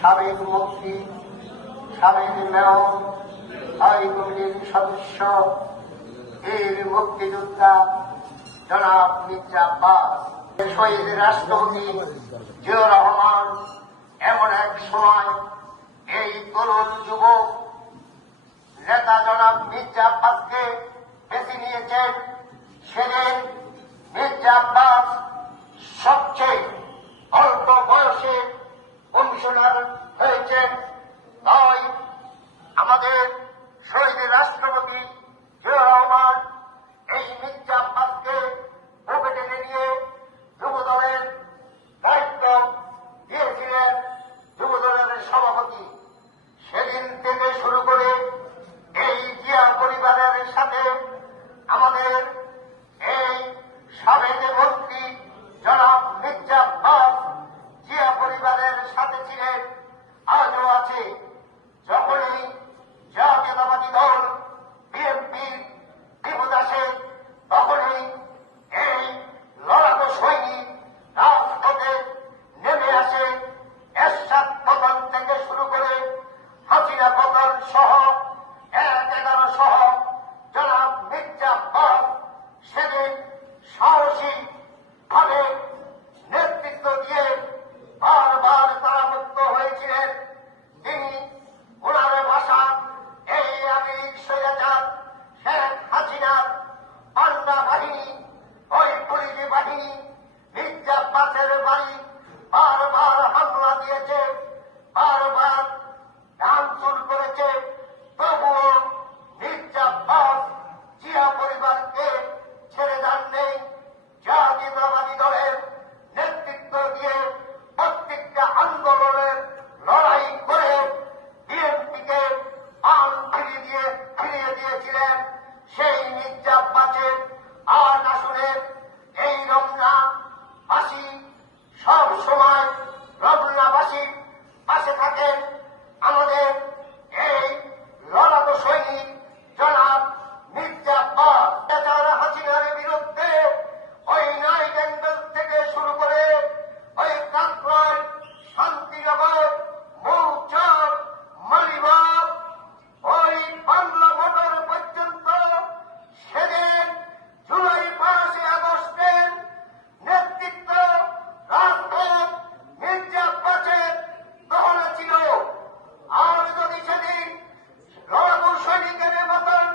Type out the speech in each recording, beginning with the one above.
সাবেক মন্ত্রী, সাবেক মেয়র, স্থায়ী কমিটির সদস্য, বীর মুক্তিযোদ্ধা জনাব মির্জা আব্বাস, শহীদ রাষ্ট্রপতি জিয়াউর রহমান এমন এক সময় এই তরুণ যুবক নেতা জনাব মির্জা আব্বাসকে বেছে নিয়েছেন। সেদিন মির্জা আব্বাস সবচেয়ে অল্প বয়সে কমিশনার হয়েছেন। তাই আমাদের শহীদ রাষ্ট্রপতি জিয়াউর রহমান এই মির্জা আব্বাসকে বুকে টেনে নিয়ে যুবদলের দায়িত্ব দিয়েছিলেন যুবদলের সভাপতি। সেদিন থেকে শুরু করে এই জিয়া পরিবারের সাথে আমাদের এই সাবেক মন্ত্রী জনাব মির্জা আব্বাস জিয়া পরিবারের সাথে ছিলেন, আজও আছে। যখনই জাতীয়তাবাদী দল বিএনপির বিপদ আসে তখনই এই লড়াকু সৈনিক রাজপথে নেমে আসে। এরশাদ পতন থেকে শুরু করে হাসিনা পতন সহ ১-১১ সহ জনাব মির্জা আব্বাস সেদিন সাহসী ভাবে নেতৃত্ব দিয়ে বারবার তারামুক্ত হয়েছিলেন। তিনি ওনার ভাষা এই আমেরিক স্বৈরাচার শেখ হাসিনার পান্না বাহিনী, ওই পুলিশ বাহিনী মির্জা আব্বাসের বাড়ি বারবার হামলা দিয়েছে, বারবার ভাঙচুর করেছে। তবুও মির্জা আব্বাস জিয়া পরিবারকে ছেড়ে যান নেই। জাতীয়তাবাদী দলের নেতৃত্ব দিয়ে প্রত্যেকটা আন্দোলনের লড়াই করে বিএনপিকে পান ফিরিয়ে দিয়েছিলেন। সেই মির্জা আব্বাসের ৮ আসনের এই রমনাবাসী সব সময় রমনাবাসীর পাশে থাকেন। আমাদের এই লড়াকু সৈনিক জনাব মির্জা আব্বাস হাসিনার বিরুদ্ধে ওই নাইট অ্যাঙ্গেল থেকে শুরু করে ওই কাকরাইল, শান্তিনগর, মৌচাক, মালিবাগ, ওই বাংলা মোটর পর্যন্ত সেদিন জুলাই ৫ আগস্টের নেতৃত্ব রাজপথ মির্জা আব্বাসের দখলে ছিল। আর যদি সেদিন লড়াকু সৈনিকের মতন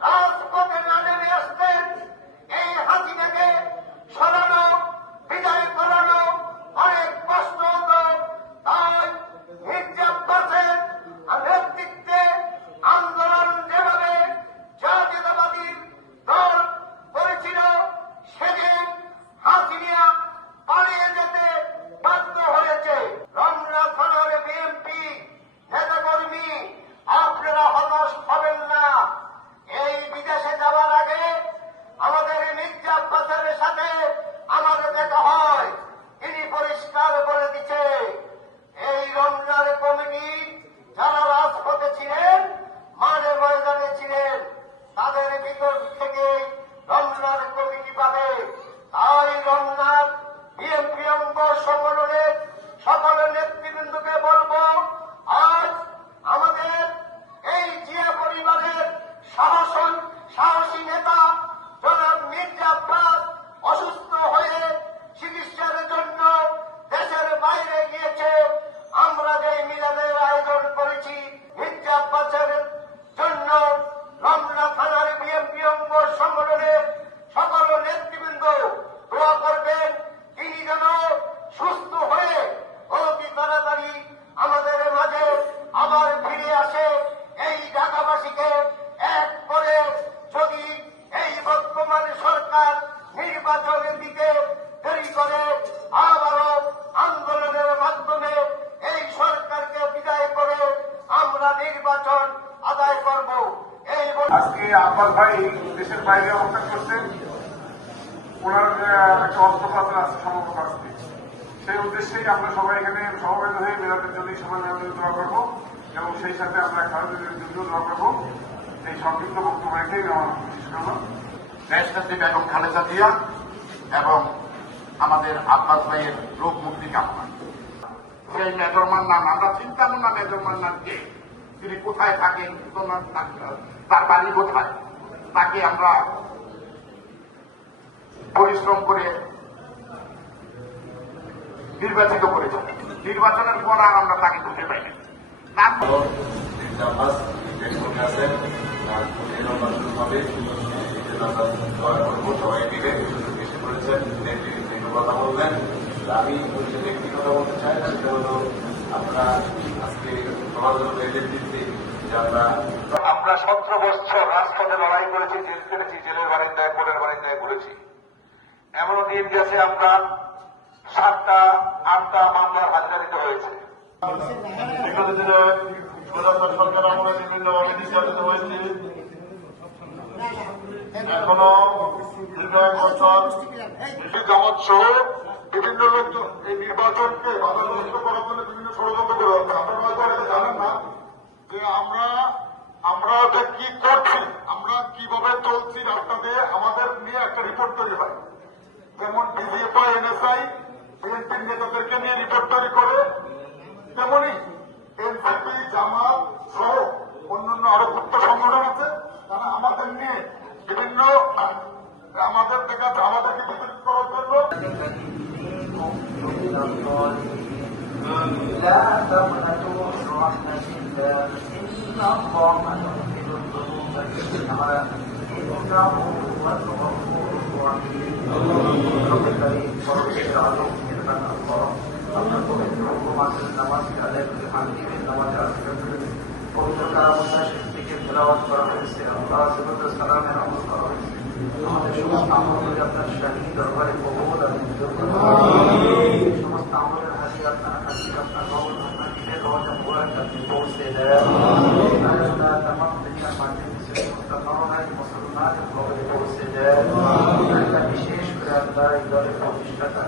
রাজপথে না নেমে আসতেন, এই হাসিনাকে সরানো, বিদায় করানো অনেক কষ্ট হতো। তাই মির্জা আব্বাসের নেতৃত্বে আন্দোলন যেভাবে জাতীয়তাবাদী দল করেছিল, সেদিন হাসিনা পালিয়ে যেতে বাধ্য হয়েছে। রমনা থানার বিএনপি নেতাকর্মী, আপনারা হতাশ হবেন না। এই বিদেশে যাওয়ার আগে আমাদের মির্জা আব্বাসের সাথে আমাদের দেখা হয়। তিনি পরিষ্কার বলে দিচ্ছে, এই রমনার কমিটি যারা রাজপথে ছিলেন, মাঠে ময়দানে ছিলেন, তাদের ভিতর থেকে রমনার কমিটি পাবে। তাই রমনার বিএনপি অঙ্গ সংগঠনের সকল নেতৃবৃন্দকে বলবো, আজ আমাদের এই জিয়া পরিবারের সাহসী নেতা জনাব মির্জা আব্বাস অসুস্থ হয়ে চিকিৎসার জন্য দেশের বাইরে গিয়েছে। আমরা যে মিলাদের আয়োজন করেছি মির্জা আব্বাসের জন্য, রমনা থানার বিএনপি অঙ্গ সংগঠনের সকল নেতৃবৃন্দ দোয়া করবেন, তিনি যেন সুস্থ হয়ে অতি তাড়াতাড়ি আমাদের মাঝে আবার ফিরে আসে। এই ঢাকাবাসীকে এক করে যদি এই বর্তমান সরকার নির্বাচনের দিকে দেরি করে, আবারও আন্দোলনের মাধ্যমে এই সরকারকে বিদায় করে আমরা নির্বাচন আদায় করব। এই আজকে আব্বাস ভাই দেশের বাইরে অবস্থান করছেন, ওনার একটা অস্ত্রোপচার আছে সম্ভবত আজকে। সেই উদ্দেশ্যেই আমরা সবাই এখানে সমবেত হয়ে মেলাদের জন্য সবাই দোয়া করবো এবং সেই সাথে আমরা খালেদের জন্য দোয়া করবো। এই সংক্ষিপ্ত বক্তব্য রেখেই আমার শেষ করবো। দেশনেত্রী বেগম খালেদা জিয়া এবং আমাদের আব্বাস ভাইয়ের রোগ মুক্তি কামনা। সেই মেজর মান্নান, আমরা চিন্তা না মেজর মান্নানকে, তিনি কোথায় থাকেন, তার বাড়ি কোথায়, তাকে আমরা পরিশ্রম করে নির্বাচিত করেছি। নির্বাচনের পর আর আমরা তাকে খুঁজে পাইনি। সবাই মিলে এসে করেছেন, কথা বললেন। আমি একটি কথা বলতে চাই না, সেটা হলো আমরা আজকে নেতৃত্বে যে আমরা 17 বছর রাজপথে লড়াই করেছি, জেল কেটেছি, জেলের বারিন্দায়, কোর্টের বারিন্দায় ঘুরেছি। এমনও দিন গেছে আমরা 7টা 8টা মামলার হাজিরা দিতে হয়েছে। বিগত দিনে সরকার আমলে বিভিন্নভাবে নির্যাতিত হয়েছে। এখনো দীর্ঘ 1 বছর জামাত সহ বিভিন্ন লোকজন এই নির্বাচনকে বাধাগ্রস্ত করার জন্য বিভিন্ন ষড়যন্ত্র করে হচ্ছে। আপনারা হয়তো এটা জানেন না যে আমরা এটা কি করছি, আমরা কিভাবে চলছি রাস্তা দিয়ে, আমাদের নিয়ে একটা রিপোর্ট তৈরি হয়। যেমন ডিজিএফআই, এনএসআই বিএনপির নেতাদেরকে নিয়ে রিপোর্ট তৈরি করে, তেমনি এনসিপি, জামাত সহ অন্যান্য আরো গুপ্ত সংগঠন আছে, তারা আমাদের নিয়ে বিভিন্ন আমাদেরকে বিতর্কিত করার জন্য لا تقنطوا من رحمة الله إن الله يغفر الذنوب جميعا إنه هو الغفور الرحيم رب الكريم ورب العظيم إرحم الله আপনার পবিত্র হুকুমাতের নামাজকে আদায় করে হান্দিমের নামাজ আদায় করে পবিত্র কালামুল্লাহ শরীফ থেকে তেলাওয়াত করা হয়েছে, আল্লাহ সুবহানাহু সালামের আমল করা হয়েছে। আমাদের সমস্ত আমলগুলি আপনার শাহী দরবারে কবুল আর মঞ্জুর করুন। সমস্ত আমলের হাজির আপনার হাজির আপনার কবুল আপনার দিলের দরজা মোবারক আপনি পৌঁছে দেন। আল্লাহ তামাম দুনিয়া মাঝে সমস্ত নরনারী মুসলমানের কবরে পৌঁছে দেন। বিশেষ করে আল্লাহ এই দলের প্রতিষ্ঠাতা